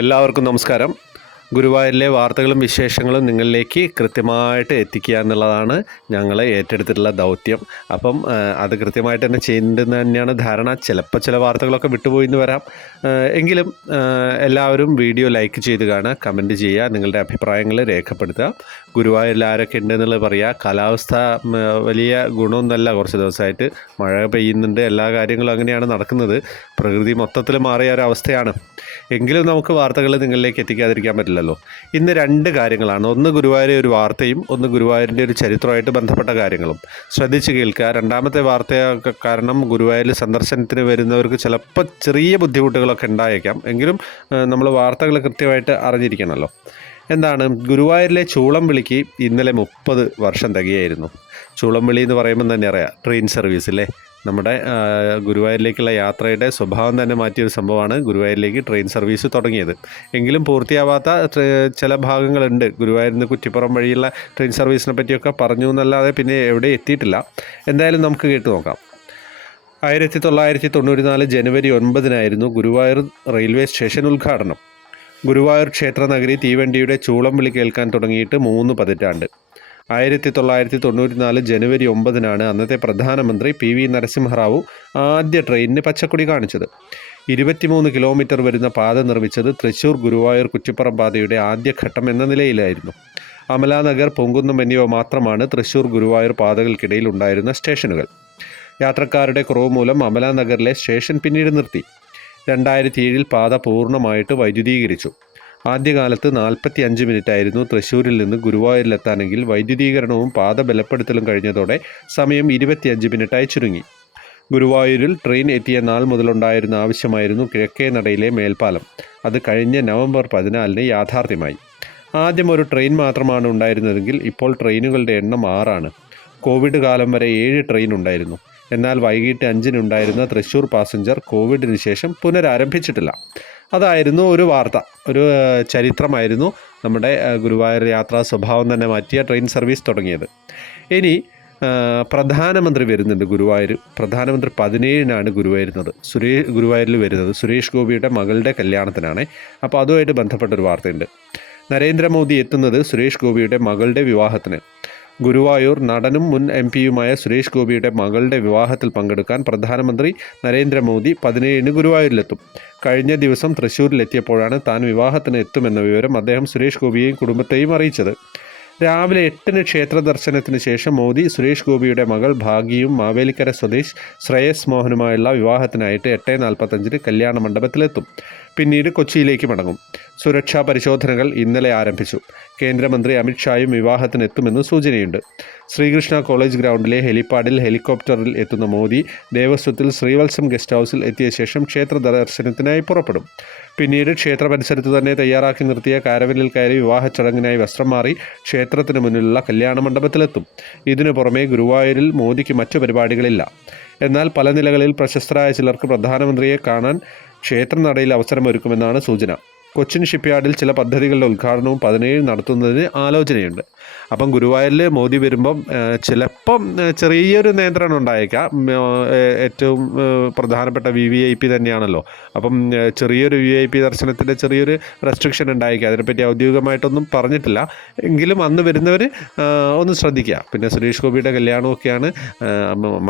എല്ലാവർക്കും നമസ്കാരം. ഗുരുവായൂരിലെ വാർത്തകളും വിശേഷങ്ങളും നിങ്ങളിലേക്ക് കൃത്യമായിട്ട് എത്തിക്കുക എന്നുള്ളതാണ് ഞങ്ങൾ ഏറ്റെടുത്തിട്ടുള്ള ദൗത്യം. അപ്പം അത് കൃത്യമായിട്ട് തന്നെ ചെയ്യുന്നുണ്ടെന്ന് തന്നെയാണ് ധാരണ. ചിലപ്പോൾ ചില വാർത്തകളൊക്കെ വിട്ടുപോയി എന്ന് വരാം. എങ്കിലും എല്ലാവരും വീഡിയോ ലൈക്ക് ചെയ്ത് കാണുക കമന്റ് ചെയ്യുക നിങ്ങളുടെ അഭിപ്രായങ്ങൾ രേഖപ്പെടുത്തുക. ഗുരുവായൂരിൽ ആരൊക്കെ ഉണ്ട് എന്നുള്ളത് പറയുക കാലാവസ്ഥ വലിയ ഗുണമൊന്നുമല്ല കുറച്ച് ദിവസമായിട്ട്. മഴ പെയ്യുന്നുണ്ട് എല്ലാ കാര്യങ്ങളും അങ്ങനെയാണ് നടക്കുന്നത്. പ്രകൃതി മൊത്തത്തിൽ മാറിയ ഒരവസ്ഥയാണ് എങ്കിലും നമുക്ക് വാർത്തകൾ നിങ്ങളിലേക്ക് എത്തിക്കാതിരിക്കാൻ പറ്റില്ലല്ലോ. ഇന്ന് രണ്ട് കാര്യങ്ങളാണ്. ഒന്ന് ഗുരുവായൂരെ ഒരു വാർത്തയും ഒന്ന് ഗുരുവായൂരിന്റെ ഒരു ചരിത്രമായിട്ട് ബന്ധപ്പെട്ട കാര്യങ്ങളും. ശ്രദ്ധിച്ച് കേൾക്കുക. രണ്ടാമത്തെ വാർത്ത കാരണം ഗുരുവായൂരിൽ സന്ദർശനത്തിന് വരുന്നവർക്ക് ചിലപ്പോൾ ചെറിയ ബുദ്ധിമുട്ടുകളൊക്കെ ഉണ്ടായേക്കാം. എങ്കിലും നമ്മൾ വാർത്തകൾ കൃത്യമായിട്ട് അറിഞ്ഞിരിക്കണമല്ലോ. എന്താണ്? ഗുരുവായൂരിലെ ചൂളം വിളിക്ക് ഇന്നലെ മുപ്പത് വർഷം തികയായിരുന്നു. ചൂളം വിളി എന്ന് പറയുമ്പോൾ തന്നെ അറിയാം ട്രെയിൻ സർവീസ് അല്ലേ? നമ്മുടെ ഗുരുവായൂരിലേക്കുള്ള യാത്രയുടെ സ്വഭാവം തന്നെ മാറ്റിയൊരു സംഭവമാണ് ഗുരുവായൂരിലേക്ക് ട്രെയിൻ സർവീസ് തുടങ്ങിയത്. എങ്കിലും പൂർത്തിയാവാത്ത ചില ഭാഗങ്ങളുണ്ട്. ഗുരുവായൂരിൽ നിന്ന് കുറ്റിപ്പുറം വഴിയുള്ള ട്രെയിൻ സർവീസിനെ പറ്റിയൊക്കെ പറഞ്ഞു എന്നല്ലാതെ പിന്നെ എവിടെ എത്തിയിട്ടില്ല. എന്തായാലും നമുക്ക് കേട്ട് നോക്കാം. ആയിരത്തി തൊള്ളായിരത്തി തൊണ്ണൂറ്റി നാല് ജനുവരി ഒൻപതിനായിരുന്നു ഗുരുവായൂർ റെയിൽവേ സ്റ്റേഷൻ ഉദ്ഘാടനം. ഗുരുവായൂർ ക്ഷേത്ര നഗരി തീവണ്ടിയുടെ ചൂളം വിളി കേൾക്കാൻ തുടങ്ങിയിട്ട് മൂന്ന് പതിറ്റാണ്ട്. ആയിരത്തി തൊള്ളായിരത്തി തൊണ്ണൂറ്റി നാല് ജനുവരി ഒമ്പതിനാണ് അന്നത്തെ പ്രധാനമന്ത്രി പി വി നരസിംഹറാവു ആദ്യ ട്രെയിനിന് പച്ചക്കൊടി കാണിച്ചത്. ഇരുപത്തിമൂന്ന് കിലോമീറ്റർ വരുന്ന പാത നിർമ്മിച്ചത് തൃശൂർ ഗുരുവായൂർ കുറ്റിപ്പുറം പാതയുടെ ആദ്യഘട്ടം എന്ന നിലയിലായിരുന്നു. അമലാനഗർ പൊങ്കുന്നം എന്നിവ മാത്രമാണ് തൃശൂർ ഗുരുവായൂർ പാതകൾക്കിടയിൽ ഉണ്ടായിരുന്ന സ്റ്റേഷനുകൾ. യാത്രക്കാരുടെ കുറവ് മൂലം അമലാനഗറിലെ സ്റ്റേഷൻ പിന്നീട് നിർത്തി. രണ്ടായിരത്തി ഏഴിൽ പാത പൂർണമായിട്ട് വൈദ്യുതീകരിച്ചു. ആദ്യകാലത്ത് നാൽപ്പത്തി അഞ്ച് മിനിറ്റ് ആയിരുന്നു തൃശ്ശൂരിൽ നിന്ന് ഗുരുവായൂരിലെത്താനെങ്കിൽ വൈദ്യുതീകരണവും പാത ബലപ്പെടുത്തലും കഴിഞ്ഞതോടെ സമയം ഇരുപത്തിയഞ്ച് മിനിറ്റായി ചുരുങ്ങി. ഗുരുവായൂരിൽ ട്രെയിൻ എത്തിയ നാൾ മുതലുണ്ടായിരുന്ന ആവശ്യമായിരുന്നു കിഴക്കേ നടയിലെ മേൽപ്പാലം. അത് കഴിഞ്ഞ നവംബർ പതിനാലിന് യാഥാർത്ഥ്യമായി. ആദ്യം ഒരു ട്രെയിൻ മാത്രമാണ് ഉണ്ടായിരുന്നതെങ്കിൽ ഇപ്പോൾ ട്രെയിനുകളുടെ എണ്ണം ആറാണ്. കോവിഡ് കാലം വരെ ഏഴ് ട്രെയിൻ ഉണ്ടായിരുന്നു. എന്നാൽ വൈകിട്ട് അഞ്ചിനുണ്ടായിരുന്ന തൃശ്ശൂർ പാസഞ്ചർ കോവിഡിന് ശേഷം പുനരാരംഭിച്ചിട്ടില്ല. അതായിരുന്നു ഒരു വാർത്ത. ഒരു ചരിത്രമായിരുന്നു നമ്മുടെ ഗുരുവായൂർ യാത്രാ സ്വഭാവം തന്നെ മാറ്റിയ ട്രെയിൻ സർവീസ് തുടങ്ങിയത്. ഇനി പ്രധാനമന്ത്രി വരുന്നുണ്ട് ഗുരുവായൂർ. പ്രധാനമന്ത്രി പതിനേഴിനാണ് ഗുരുവായൂരുന്നത് സുരേഷ് ഗുരുവായൂരിൽ വരുന്നത്. സുരേഷ് ഗോപിയുടെ മകളുടെ കല്യാണത്തിനാണ്. അപ്പോൾ അതുമായിട്ട് ബന്ധപ്പെട്ടൊരു വാർത്തയുണ്ട്. നരേന്ദ്രമോദി എത്തുന്നത് സുരേഷ് ഗോപിയുടെ മകളുടെ വിവാഹത്തിന്. ഗുരുവായൂർ നടനും മുൻ എം പിയുമായ സുരേഷ് ഗോപിയുടെ മകളുടെ വിവാഹത്തിൽ പങ്കെടുക്കാൻ പ്രധാനമന്ത്രി നരേന്ദ്രമോദി പതിനേഴിന് ഗുരുവായൂരിലെത്തും. കഴിഞ്ഞ ദിവസം തൃശ്ശൂരിലെത്തിയപ്പോഴാണ് താൻ വിവാഹത്തിന് എത്തുമെന്ന വിവരം അദ്ദേഹം സുരേഷ് ഗോപിയെയും കുടുംബത്തെയും അറിയിച്ചത്. രാവിലെ എട്ടിന് ക്ഷേത്ര ദർശനത്തിന് ശേഷം മോദി സുരേഷ് ഗോപിയുടെ മകൾ ഭാഗ്യയും മാവേലിക്കര സ്വദേശ് ശ്രേയസ് മോഹനുമായുള്ള വിവാഹത്തിനായിട്ട് എട്ട് നാൽപ്പത്തഞ്ചിന് കല്യാണ മണ്ഡപത്തിലെത്തും. പിന്നീട് കൊച്ചിയിലേക്ക് മടങ്ങും. സുരക്ഷാ പരിശോധനകൾ ഇന്നലെ ആരംഭിച്ചു. കേന്ദ്രമന്ത്രി അമിത്ഷായും വിവാഹത്തിനെത്തുമെന്ന് സൂചനയുണ്ട്. ശ്രീകൃഷ്ണ കോളേജ് ഗ്രൗണ്ടിലെ ഹെലിപ്പാഡിൽ ഹെലികോപ്റ്ററിൽ എത്തുന്ന മോദി ദേവസ്വത്തിൽ ശ്രീവത്സം ഗസ്റ്റ് ഹൗസിൽ എത്തിയ ശേഷം ക്ഷേത്ര ദർശനത്തിനായി പുറപ്പെടും. പിന്നീട് ക്ഷേത്ര പരിസരത്ത് തന്നെ തയ്യാറാക്കി നിർത്തിയ കാരവനിൽ കയറി വിവാഹ ചടങ്ങിനായി വസ്ത്രം മാറി ക്ഷേത്രത്തിന് മുന്നിലുള്ള കല്യാണ മണ്ഡപത്തിലെത്തും. ഇതിനു പുറമെ ഗുരുവായൂരിൽ മോദിക്ക് മറ്റു പരിപാടികളില്ല. എന്നാൽ പല നിലകളിൽ പ്രശസ്തരായ ചിലർക്ക് പ്രധാനമന്ത്രിയെ കാണാൻ ക്ഷേത്രനടയിൽ അവസരമൊരുക്കുമെന്നാണ് സൂചന. കൊച്ചിൻ ഷിപ്പ്യാർഡിൽ ചില പദ്ധതികളുടെ ഉദ്ഘാടനവും പതിനേഴ് നടത്തുന്നതിന് ആലോചനയുണ്ട്. അപ്പം ഗുരുവായൂരിൽ മോദി വരുമ്പം ചിലപ്പം ചെറിയൊരു നിയന്ത്രണം ഉണ്ടായേക്കാം. ഏറ്റവും പ്രധാനപ്പെട്ട വി വി ഐ പി തന്നെയാണല്ലോ. അപ്പം ചെറിയൊരു വി ഐ പി ദർശനത്തിന്റെ ചെറിയൊരു റെസ്ട്രിക്ഷൻ ഉണ്ടായേക്കാം. അതിനെപ്പറ്റി ഔദ്യോഗികമായിട്ടൊന്നും പറഞ്ഞിട്ടില്ല. എങ്കിലും അന്ന് വരുന്നവർ ഒന്ന് ശ്രദ്ധിക്കുക. പിന്നെ സുരേഷ് ഗോപിയുടെ കല്യാണമൊക്കെയാണ്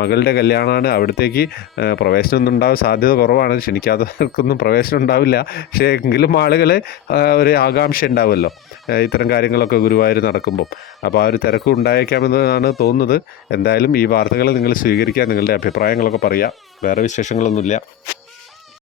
മകളുടെ കല്യാണമാണ്. അവിടത്തേക്ക് പ്രവേശനം പ്രവേശനമൊന്നും ഉണ്ടാവാൻ സാധ്യത കുറവാണ്. ക്ഷണിക്കാത്തവർക്കൊന്നും പ്രവേശനം ഉണ്ടാവില്ല. പക്ഷേ എങ്കിലും ആളുകൾ ഒരു ആകാംക്ഷ ഉണ്ടാവുമല്ലോ. ഇത്തരം കാര്യങ്ങളൊക്കെ ഗുരുവായൂർ നടക്കുമ്പോൾ അപ്പോൾ ആ ഒരു തിരക്ക് ഉണ്ടായേക്കാമെന്നാണ് തോന്നുന്നത്. എന്തായാലും ഈ വാർത്തകൾ നിങ്ങൾ സ്വീകരിക്കുക നിങ്ങളുടെ അഭിപ്രായങ്ങളൊക്കെ പറയുക. വേറെ വിശേഷങ്ങളൊന്നുമില്ല.